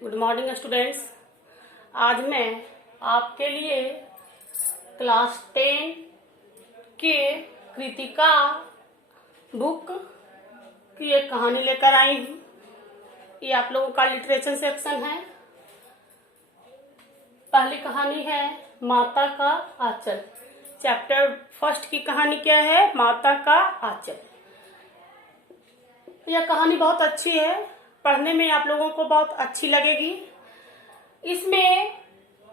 Good morning students. आज मैं आपके लिए क्लास 10 के कृतिका बुक की एक कहानी लेकर आई हूँ। ये आप लोगों का लिटरेचर सेक्शन है। पहली कहानी है माता का आंचल। चैप्टर फर्स्ट की कहानी क्या है? माता का आंचल। यह कहानी बहुत अच्छी है, पढ़ने में आप लोगों को बहुत अच्छी लगेगी। इसमें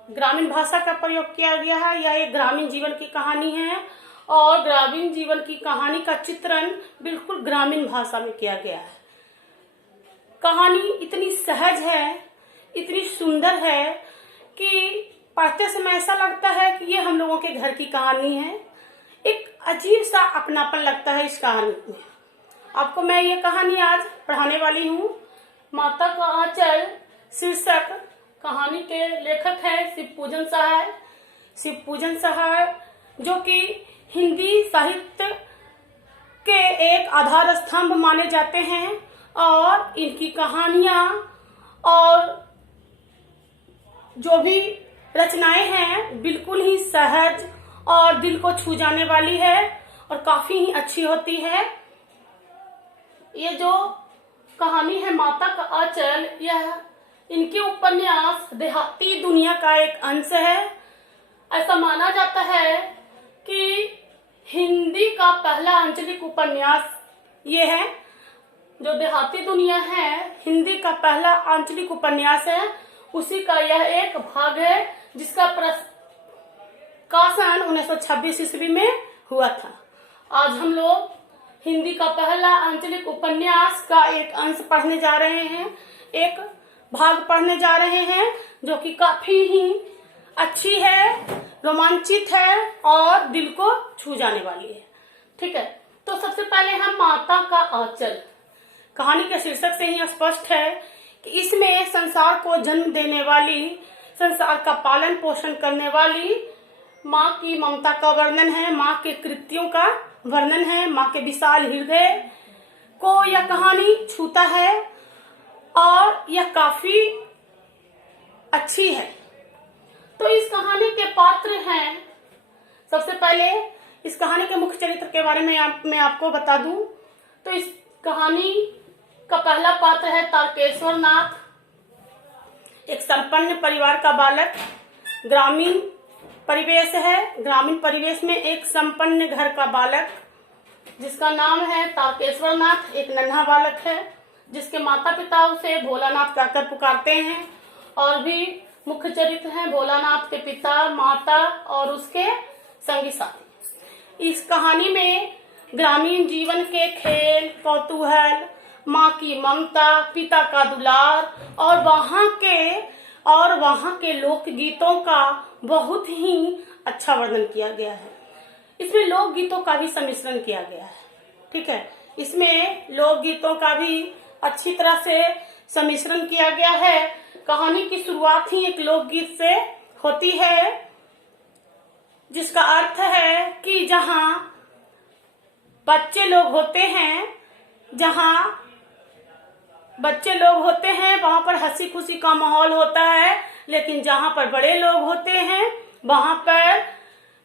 ग्रामीण भाषा का प्रयोग किया गया है। यह एक ग्रामीण जीवन की कहानी है और ग्रामीण जीवन की कहानी का चित्रण बिल्कुल ग्रामीण भाषा में किया गया है। कहानी इतनी सहज है, इतनी सुंदर है कि पढ़ते समय ऐसा लगता है कि ये हम लोगों के घर की कहानी है। एक अजीब सा अपनापन लगता है इस कहानी में। आपको मैं ये कहानी आज पढ़ाने वाली हूँ। माता का आंचल शीर्षक कहानी के लेखक है शिवपूजन सहाय। शिवपूजन सहाय जो कि हिंदी साहित्य के एक आधार स्तंभ माने जाते हैं और इनकी कहानियां और जो भी रचनाएं हैं बिल्कुल ही सहज और दिल को छू जाने वाली है और काफी ही अच्छी होती है। ये जो कहानी है माता का आंचल, यह इनके उपन्यास देहाती दुनिया का एक अंश है। ऐसा माना जाता है कि हिंदी का पहला आंचलिक उपन्यास ये है। जो देहाती दुनिया है हिंदी का पहला आंचलिक उपन्यास है, उसी का यह एक भाग है जिसका प्रकाशन 1926 ईस्वी में हुआ था। आज हम लोग हिंदी का पहला आंचलिक उपन्यास का एक अंश पढ़ने जा रहे हैं, एक भाग पढ़ने जा रहे हैं जो कि काफी ही अच्छी है, रोमांचित है और दिल को छू जाने वाली है। ठीक है, तो सबसे पहले हम माता का आंचल। कहानी के शीर्षक से ही स्पष्ट है कि इसमें संसार को जन्म देने वाली, संसार का पालन पोषण करने वाली माँ की ममता का वर्णन है, माँ के कृत्यों का वर्णन है। माँ के विशाल हृदय को यह कहानी छूता है और यह काफी अच्छी है। तो इस कहानी के पात्र हैं, सबसे पहले इस कहानी के मुख्य चरित्र के बारे में मैं आपको बता दूं तो इस कहानी का पहला पात्र है तारकेश्वर नाथ, एक संपन्न परिवार का बालक। ग्रामीण परिवेश है, ग्रामीण परिवेश में एक संपन्न घर का बालक जिसका नाम है तारकेश्वर नाथ। एक नन्हा बालक है जिसके माता पिता उसे भोलानाथ कहकर पुकारते हैं और भी मुख्य चरित्र हैं भोलानाथ के पिता, माता और उसके संगी साथी। इस कहानी में ग्रामीण जीवन के खेल, कौतूहल, माँ की ममता, पिता का दुलार और वहाँ के लोकगीतों का बहुत ही अच्छा वर्णन किया गया है। इसमें लोकगीतों का भी सम्मिश्रण किया गया है। ठीक है, इसमें लोकगीतों का भी अच्छी तरह से सम्मिश्रण किया गया है। कहानी की शुरुआत ही एक लोकगीत से होती है जिसका अर्थ है कि जहाँ बच्चे लोग होते हैं वहां पर हंसी खुशी का माहौल होता है, लेकिन जहां पर बड़े लोग होते हैं वहां पर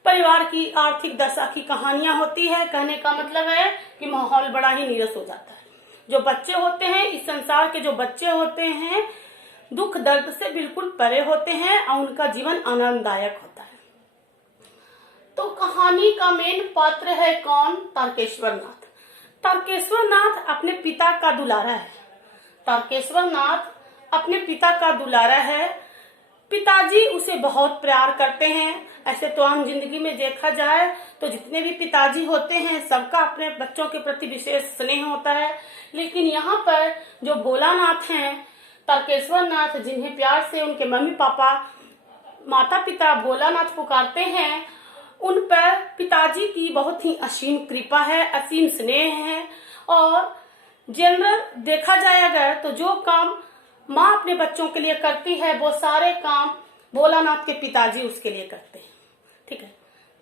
परिवार की आर्थिक दशा की कहानियां होती है। कहने का मतलब है कि माहौल बड़ा ही नीरस हो जाता है। जो बच्चे होते हैं, इस संसार के जो बच्चे होते हैं दुख दर्द से बिल्कुल परे होते हैं और उनका जीवन आनंददायक होता है। तो कहानी का मेन पात्र है कौन? तारकेश्वर नाथ। तारकेश्वर नाथ अपने पिता का दुलारा है। तारकेश्वर नाथ अपने पिता का दुलारा है। पिताजी उसे बहुत प्यार करते हैं। ऐसे तो आम जिंदगी में देखा जाए तो जितने भी पिताजी होते हैं सबका अपने बच्चों के प्रति विशेष स्नेह होता है, लेकिन यहाँ पर जो भोलानाथ हैं, तारकेश्वर नाथ, जिन्हें प्यार से उनके मम्मी पापा, माता पिता भोलानाथ पुकारते हैं, उन पर पिताजी की बहुत ही असीम कृपा है, असीम स्नेह है। और जनरल देखा जाए अगर तो जो काम माँ अपने बच्चों के लिए करती है वो सारे काम भोलानाथ के पिताजी उसके लिए करते हैं। ठीक है,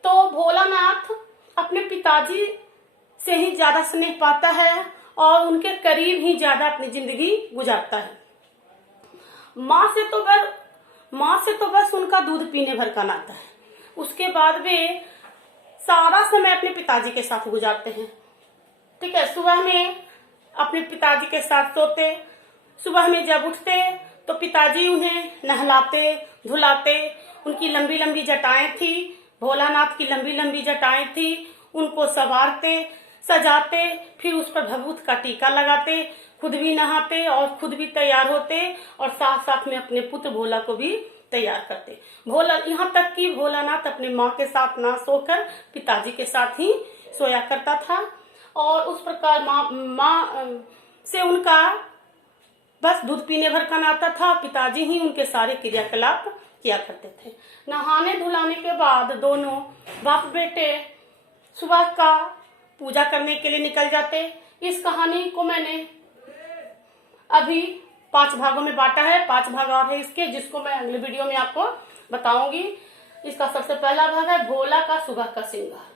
तो भोलानाथ अपने पिताजी से ही ज्यादा स्नेह पाता है और उनके करीब ही ज्यादा अपनी जिंदगी गुजारता है। माँ से तो बस उनका दूध पीने भर का नाता है। उसके बाद वे सारा समय अपने पिताजी के साथ गुजारते हैं। ठीक है, सुबह में अपने पिताजी के साथ सोते, सुबह में जब उठते तो पिताजी उन्हें नहलाते धुलाते। उनकी लंबी लंबी जटाएं थी, भोलानाथ की लंबी लंबी जटाएं थी, उनको संवारते सजाते, फिर उस पर भभूत का टीका लगाते, खुद भी नहाते और खुद भी तैयार होते और साथ साथ में अपने पुत्र भोला को भी तैयार करते। भोला, यहाँ तक कि भोलानाथ अपने माँ के साथ ना सोकर पिताजी के साथ ही सोया करता था और उस प्रकार माँ से उनका बस दूध पीने भर का नाता था। पिताजी ही उनके सारे क्रियाकलाप किया करते थे। नहाने धुलाने के बाद दोनों बाप बेटे सुबह का पूजा करने के लिए निकल जाते। इस कहानी को मैंने अभी 5 भागों में बांटा है। 5 भाग और है इसके, जिसको मैं अगले वीडियो में आपको बताऊंगी। इसका सबसे पहला भाग है भोला का सुबह का श्रृंगार।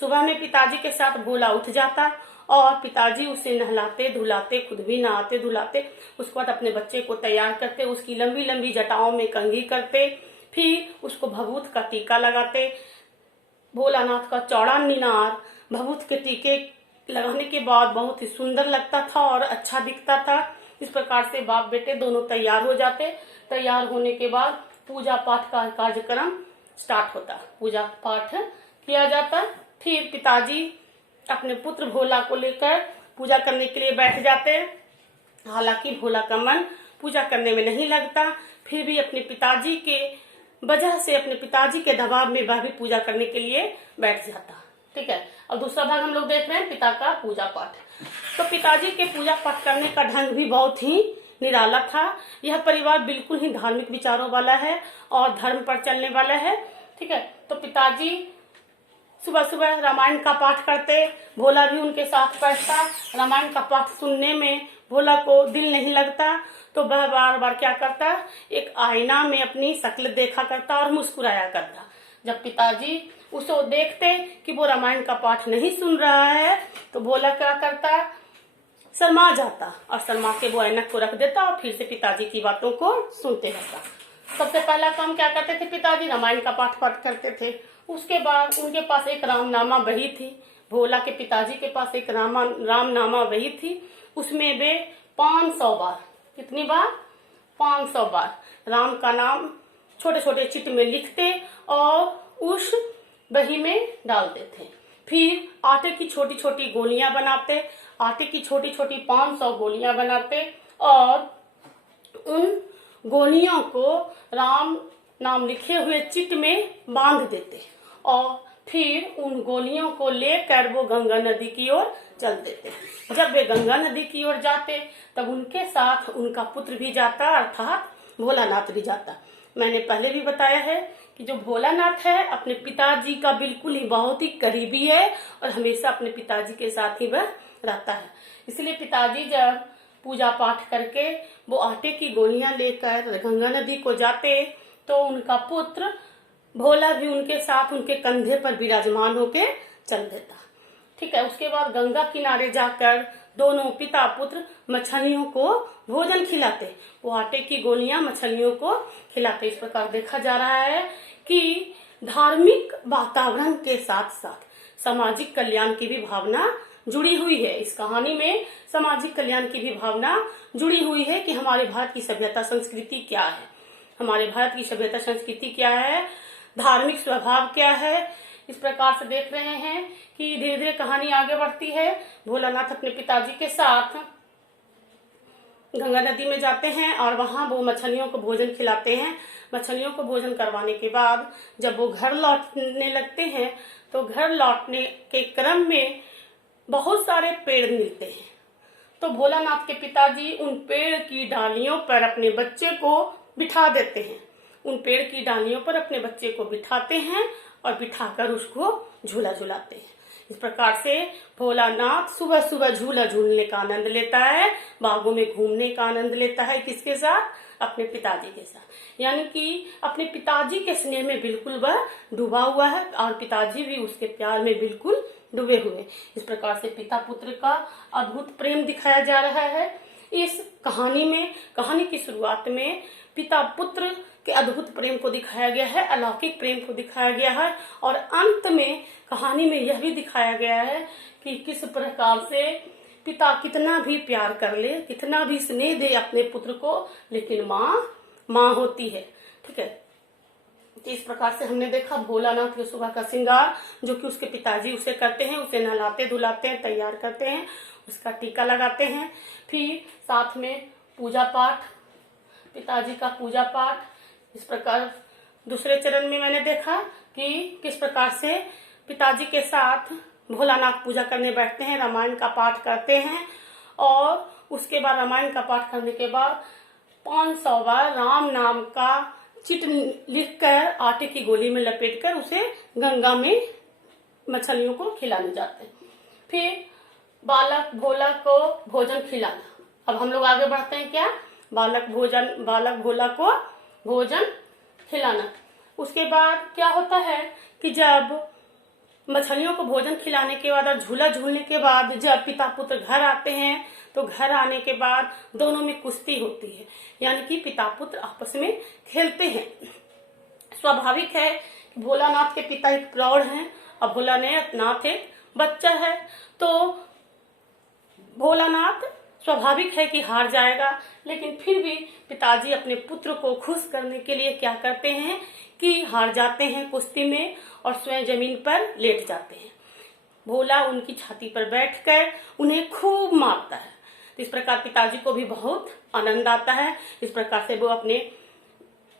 सुबह में पिताजी के साथ भोला उठ जाता और पिताजी उसे नहलाते धुलाते, खुद भी नहाते धुलाते, उसके बाद अपने बच्चे को तैयार करते, उसकी लंबी लंबी जटाओं में कंघी करते, फिर उसको भभूत का टीका लगाते। भोलानाथ का चौड़ा मीनार भभूत के टीके लगाने के बाद बहुत ही सुंदर लगता था और अच्छा दिखता था। इस प्रकार से बाप बेटे दोनों तैयार हो जाते। तैयार होने के बाद पूजा पाठ का कार्यक्रम स्टार्ट होता, पूजा पाठ किया जाता। फिर पिताजी अपने पुत्र भोला को लेकर पूजा करने के लिए बैठ जाते। हालांकि भोला का मन पूजा करने में नहीं लगता, फिर भी अपने पिताजी के वजह से, अपने पिताजी के दबाव में वह भी पूजा करने के लिए बैठ जाता। ठीक है, और दूसरा भाग हम लोग देख रहे हैं पिता का पूजा पाठ। तो पिताजी के पूजा पाठ करने का ढंग भी बहुत ही निराला था। यह परिवार बिल्कुल ही धार्मिक विचारों वाला है और धर्म पर चलने वाला है। ठीक है, तो पिताजी सुबह सुबह रामायण का पाठ करते, भोला भी उनके साथ बैठता। रामायण का पाठ सुनने में भोला को दिल नहीं लगता, तो वह बार बार क्या करता, एक आईना में अपनी शक्ल देखा करता और मुस्कुराया करता। जब पिताजी उसे देखते कि वो रामायण का पाठ नहीं सुन रहा है, तो भोला क्या करता, शर्मा जाता और शर्मा के वो ऐनक को रख देता और फिर से पिताजी की बातों को सुनते रहता। सबसे पहला काम क्या करते थे पिताजी, रामायण का पाठ करते थे। उसके बाद उनके पास एक रामनामा बही थी। भोला के पिताजी के पास एक रामनामा बही थी। उसमें वे 500 बार, कितनी बार, 500 बार राम का नाम छोटे छोटे चिट में लिखते और उस बही में डालते थे। फिर आटे की छोटी छोटी गोलियां बनाते, आटे की छोटी छोटी 500 गोलियां बनाते और उन गोलियों को राम नाम लिखे हुए चिट में बांध देते और फिर उन गोलियों को लेकर वो गंगा नदी की ओर चल देते। जब वे गंगा नदी की ओर जाते तब उनके साथ उनका पुत्र भी जाता, अर्थात भोलानाथ भी जाता। मैंने पहले भी बताया है कि जो भोलानाथ है अपने पिताजी का बिल्कुल ही बहुत ही करीबी है और हमेशा अपने पिताजी के साथ ही वह रहता है। इसलिए पिताजी जब पूजा पाठ करके वो आटे की गोलियां लेकर गंगा नदी को जाते तो उनका पुत्र भोला भी उनके साथ उनके कंधे पर विराजमान होके चल देता। ठीक है, उसके बाद गंगा किनारे जाकर दोनों पिता पुत्र मछलियों को भोजन खिलाते। वो आटे की गोलियां मछलियों को खिलाते। इस प्रकार देखा जा रहा है कि धार्मिक वातावरण के साथ साथ सामाजिक कल्याण की भी भावना जुड़ी हुई है। इस कहानी में सामाजिक कल्याण की भी भावना जुड़ी हुई है कि हमारे भारत की सभ्यता संस्कृति क्या है, हमारे भारत की सभ्यता संस्कृति क्या है, धार्मिक स्वभाव क्या है। इस प्रकार से देख रहे हैं कि धीरे धीरे कहानी आगे बढ़ती है। भोलानाथ अपने पिताजी के साथ गंगा नदी में जाते हैं और वहां वो मछलियों को भोजन खिलाते हैं। मछलियों को भोजन करवाने के बाद जब वो घर लौटने लगते हैं तो घर लौटने के क्रम में बहुत सारे पेड़ मिलते हैं। तो भोलानाथ के पिताजी उन पेड़ की डालियों पर अपने बच्चे को बिठा देते हैं। उन पेड़ की डालियों पर अपने बच्चे को बिठाते हैं और बिठाकर उसको झूला झुलाते हैं। इस प्रकार से भोलानाथ सुबह सुबह झूला झूलने का आनंद लेता है, बागों में घूमने का आनंद लेता है। किसके साथ? अपने पिताजी के साथ। यानी कि अपने पिताजी के स्नेह में बिल्कुल वह डूबा हुआ है और पिताजी भी उसके प्यार में बिल्कुल डूबे हुए। इस प्रकार से पिता पुत्र का अद्भुत प्रेम दिखाया जा रहा है। इस कहानी की शुरुआत में पिता पुत्र के अद्भुत प्रेम को दिखाया गया है, अलौकिक प्रेम को दिखाया गया है, और अंत में कहानी में यह भी दिखाया गया है कि किस प्रकार से पिता कितना भी प्यार कर ले, कितना भी स्नेह दे अपने पुत्र को, लेकिन माँ होती है। ठीक है, तो इस प्रकार से हमने देखा भोलानाथ के सुबह का श्रृंगार जो कि उसके पिताजी उसे करते हैं, उसे नहलाते धुलाते हैं, तैयार करते हैं, उसका टीका लगाते हैं, फिर साथ में पूजा पाठ, पिताजी का पूजा पाठ। इस प्रकार दूसरे चरण में मैंने देखा कि किस प्रकार से पिताजी के साथ भोलानाथ पूजा करने बैठते हैं, रामायण का पाठ करते हैं, और उसके बाद रामायण का पाठ करने के बाद 500 बार राम नाम का चिट लिखकर आटे की गोली में लपेटकर उसे गंगा में मछलियों को खिलाने जाते हैं। फिर बालक भोला को भोजन खिलाना। अब हम लोग आगे बढ़ते हैं, क्या बालक भोला को भोजन खिलाना। उसके बाद क्या होता है कि जब मछलियों को भोजन खिलाने के बाद और झूला झूलने के बाद जब पिता पुत्र घर आते हैं, तो घर आने के बाद दोनों में कुश्ती होती है, यानी कि पिता पुत्र आपस में खेलते हैं। स्वाभाविक है कि भोलानाथ के पिता एक प्रौढ़ हैं और भोलानाथ एक बच्चा है, तो भोलानाथ स्वाभाविक है कि हार जाएगा, लेकिन फिर भी पिताजी अपने पुत्र को खुश करने के लिए क्या करते हैं कि हार जाते हैं कुश्ती में और स्वयं जमीन पर लेट जाते हैं। भोला उनकी छाती पर बैठकर उन्हें खूब मारता है। तो इस प्रकार पिताजी को भी बहुत आनंद आता है। इस प्रकार से वो अपने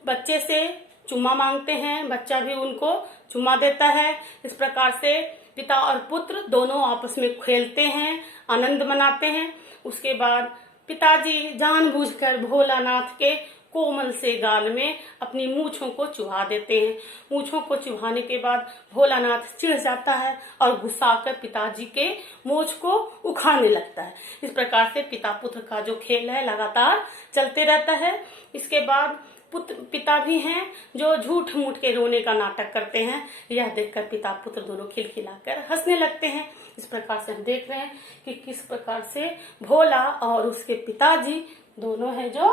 बच्चे से चुम्मा मांगते हैं, बच्चा भी उनको चुम्मा देता है। इस प्रकार से पिता और पुत्र दोनों आपस में खेलते हैं, आनंद मनाते हैं। उसके बाद पिताजी जानबूझकर भोलानाथ के कोमल से गाल में अपनी मूंछों को चुभा देते हैं। मूंछों को चुभाने के बाद भोलानाथ चिढ़ जाता है और गुस्सा कर पिताजी के मूंछ को उखाड़ने लगता है। इस प्रकार से पिता पुत्र का जो खेल है लगातार चलते रहता है। इसके बाद पिता भी हैं जो झूठ मूठ के रोने का नाटक करते हैं। यह देखकर पिता पुत्र दोनों खिलखिलाकर हंसने लगते हैं। इस प्रकार से हम देख रहे हैं कि किस प्रकार से भोला और उसके पिताजी दोनों हैं जो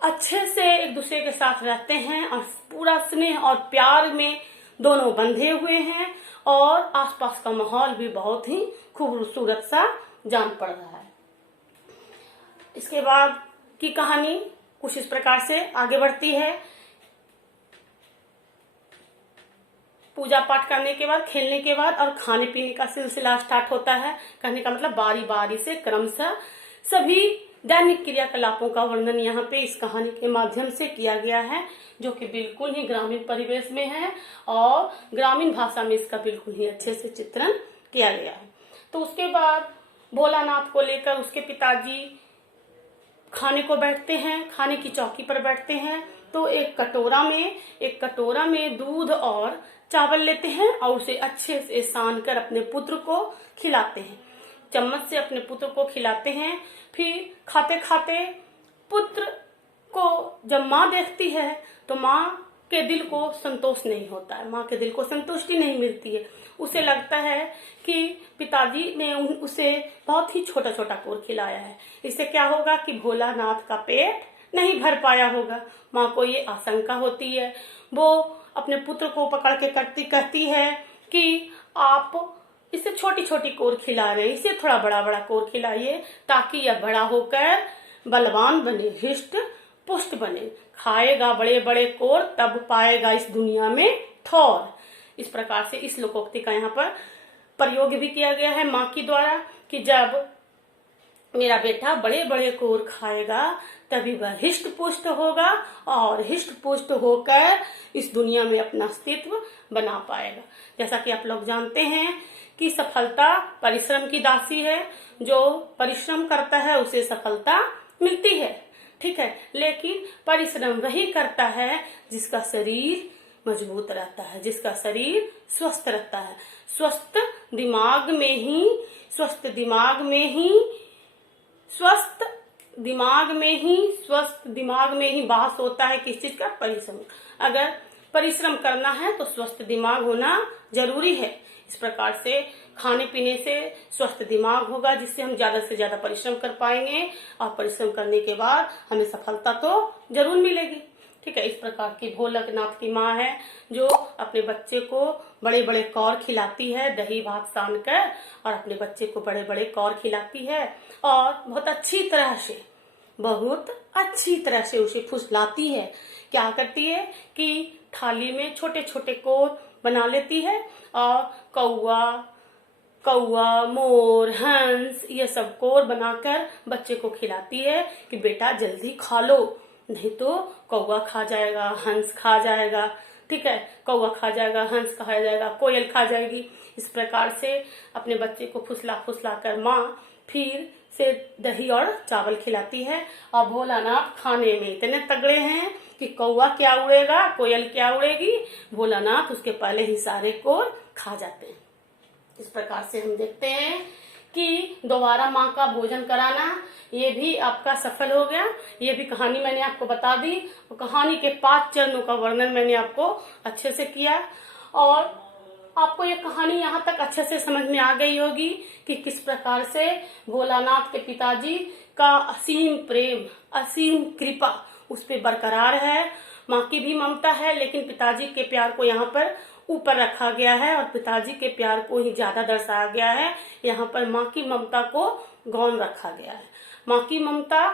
अच्छे से एक दूसरे के साथ रहते हैं और पूरा स्नेह और प्यार में दोनों बंधे हुए हैं, और आसपास का माहौल भी बहुत ही खूबसूरत सा जान पड़ रहा है। इसके बाद की कहानी कुछ इस प्रकार से आगे बढ़ती है। पूजा पाठ करने के बाद, खेलने के बाद और खाने पीने का सिलसिला स्टार्ट होता है। कहने का मतलब बारी बारी से क्रमशः सभी दैनिक क्रियाकलापों का वर्णन यहाँ पे इस कहानी के माध्यम से किया गया है, जो कि बिल्कुल ही ग्रामीण परिवेश में है और ग्रामीण भाषा में इसका बिल्कुल ही अच्छे से चित्रण किया गया है। तो उसके बाद भोलानाथ को लेकर उसके पिताजी खाने को बैठते हैं, खाने की चौकी पर बैठते हैं। तो एक कटोरा में दूध और चावल लेते हैं और उसे अच्छे से सान कर अपने पुत्र को खिलाते हैं। चम्मच से अपने पुत्र को खिलाते हैं। फिर खाते खाते पुत्र को जब माँ देखती है तो माँ के दिल को संतोष नहीं होता है, माँ के दिल को संतुष्टि नहीं मिलती है। उसे लगता है कि पिताजी ने उसे बहुत ही छोटा छोटा कोर खिलाया है, इससे क्या होगा कि भोलानाथ का पेट नहीं भर पाया होगा। माँ को ये आशंका होती है। वो अपने पुत्र को पकड़ के कहती है कि आप इसे छोटी छोटी कोर खिला रहे, इसे थोड़ा बड़ा बड़ा कोर खिलाइए ताकि यह बड़ा होकर बलवान बने, हृष्ट पुष्ट बने, खाएगा बड़े बड़े कोर तब पाएगा इस दुनिया में ठौर। इस प्रकार से इस लोकोक्ति का यहाँ पर प्रयोग भी किया गया है माँ की द्वारा कि जब मेरा बेटा बड़े बड़े कोर खाएगा तभी वह हृष्ट पुष्ट होगा और हृष्ट पुष्ट होकर इस दुनिया में अपना अस्तित्व बना पाएगा। जैसा कि आप लोग जानते हैं कि सफलता परिश्रम की दासी है, जो परिश्रम करता है उसे सफलता मिलती है, ठीक है। लेकिन परिश्रम वही करता है जिसका शरीर मजबूत रहता है, जिसका शरीर स्वस्थ रहता है। स्वस्थ दिमाग में ही वास होता है किस चीज का, परिश्रम। अगर परिश्रम करना है तो स्वस्थ दिमाग होना जरूरी है। इस प्रकार से खाने पीने से स्वस्थ दिमाग होगा, जिससे हम ज्यादा से ज्यादा परिश्रम कर पाएंगे और परिश्रम करने के बाद हमें सफलता तो जरूर मिलेगी। ठीक है, इस प्रकार की भोलानाथ की माँ है जो अपने बच्चे को बड़े बड़े कौर खिलाती है, दही भात सान कर, और अपने बच्चे को बड़े बड़े कौर खिलाती है और बहुत अच्छी तरह से उसे फुसलाती है। क्या करती है कि थाली में छोटे छोटे कौर बना लेती है और कौआ, मोर, हंस, ये सब कौर बनाकर बच्चे को खिलाती है कि बेटा जल्दी खा लो, नहीं तो कौआ खा जाएगा, हंस खा जाएगा। ठीक है, कौआ खा जाएगा, हंस खा जाएगा, कोयल खा जाएगी। इस प्रकार से अपने बच्चे को फुसला कर माँ फिर से दही और चावल खिलाती है। और भोलानाथ खाने में इतने तगड़े हैं कि कौआ क्या उड़ेगा, कोयल क्या उड़ेगी, भोलानाथ उसके पहले ही सारे को खा जाते हैं। इस प्रकार से हम देखते हैं कि दोबारा माँ का भोजन कराना ये भी आपका सफल हो गया। ये भी कहानी मैंने आपको बता दी, कहानी के 5 चरणों का वर्णन मैंने आपको अच्छे से किया और आपको ये कहानी यहाँ तक अच्छे से समझ में आ गई होगी कि किस प्रकार से भोलानाथ के पिताजी का असीम प्रेम, असीम कृपा उस पर बरकरार है। माँ की भी ममता है, लेकिन पिताजी के प्यार को यहाँ पर ऊपर रखा गया है और पिताजी के प्यार को ही ज्यादा दर्शाया गया है। यहाँ पर माँ की ममता को गौण रखा गया है। माँ की ममता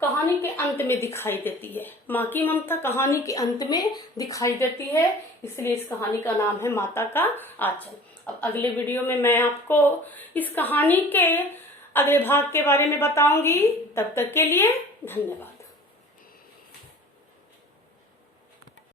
कहानी के अंत में दिखाई देती है, माँ की ममता कहानी के अंत में दिखाई देती है, इसलिए इस कहानी का नाम है माता का आंचल। अब अगले वीडियो में मैं आपको इस कहानी के अगले भाग के बारे में बताऊंगी। तब तक के लिए धन्यवाद।